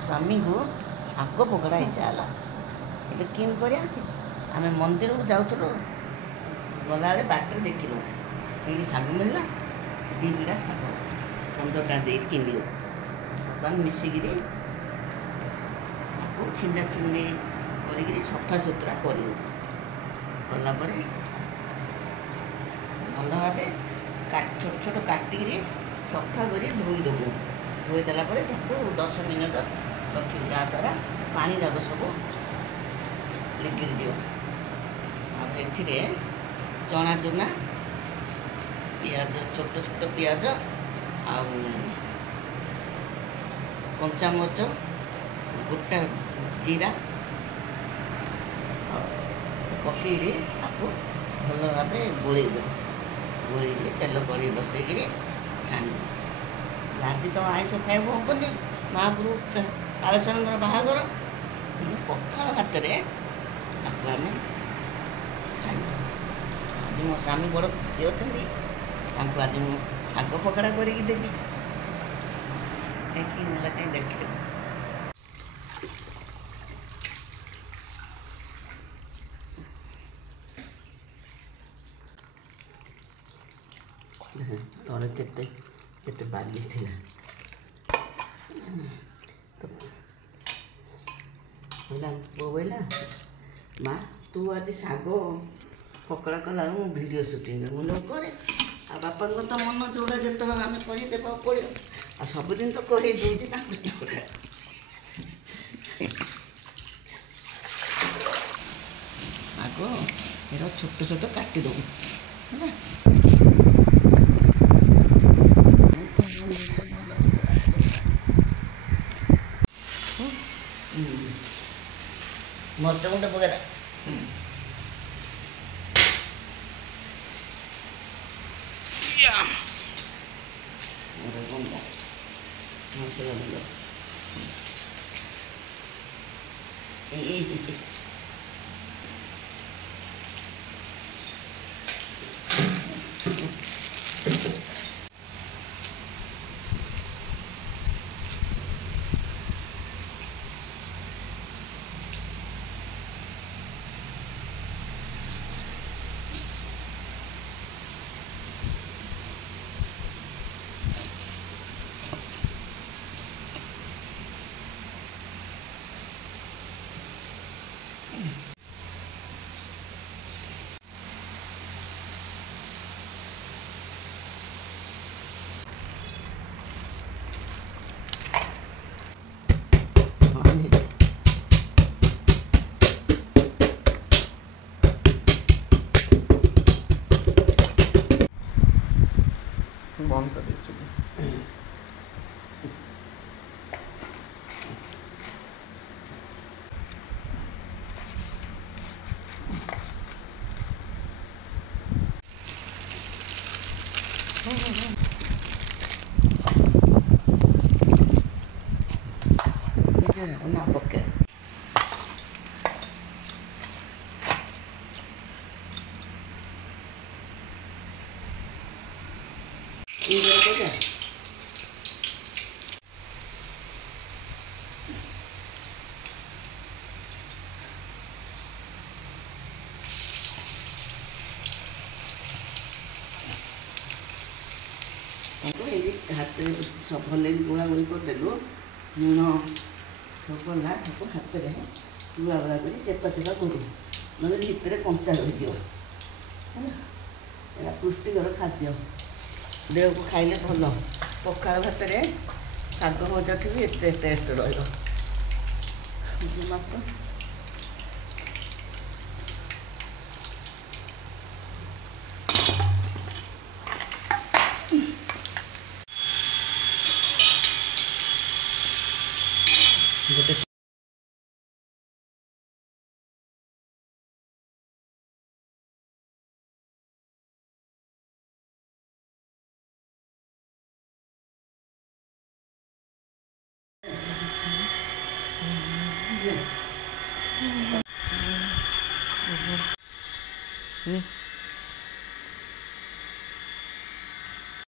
स्वामी को शाग पकड़ा इच्छा है कि आम मंदिर को जाऊँ गला बाटर देखलु ये शाग मिलला दी बिड़ा शाग 15 दे किन बर्तमान मिसिक छिंडा छिंडी कर सफा सुतरा कलापर भल भाव छोट छोट काटिक सफा कर धोईदेबू धोईदेला 10 मिनट रखी द्वारा पानी जाक सब लिक्विड दिव ए चना चुना पियाज छोट छोट पियाज आउ कंचा मरच गोटा जीरा पकईरी आपको भल भाव गोलैद गोल तेल कड़ी बसई छाण आज तो आईस खाइब हेनी महाप्रभु कालेश्वर बाहागर पखाल भात आम खाइब आज मो स्वामी बड़ खुशी अच्छा आज मुझे शाग पकड़ा करके देवी कहीं ना कहीं देख तले केते बाली थी तो बोला माँ तू आज शाग पकड़ा कला वीडियो शूटिंग मुझे करे आ बापा तो मन जोड़ा जो आम करदे पड़ो आ सबुदिन तो कही दूसरी आग ये छोट छोट काटिदेव है मरच गुंड पकड़ा मसला गुंड बंद कर दीजिए ना पके हाथ सब भले गुड़ा गुड़ी करदेलु लुण सब गला सब हाथ में गुड़ा गुड़ा कर चेपा चेपा करू ना भितर कंचा रही है पुष्टिकर खाद्य देह को खाइले भल पखाल भात शाग भजा भी एत टेस्ट रहा गोटे नी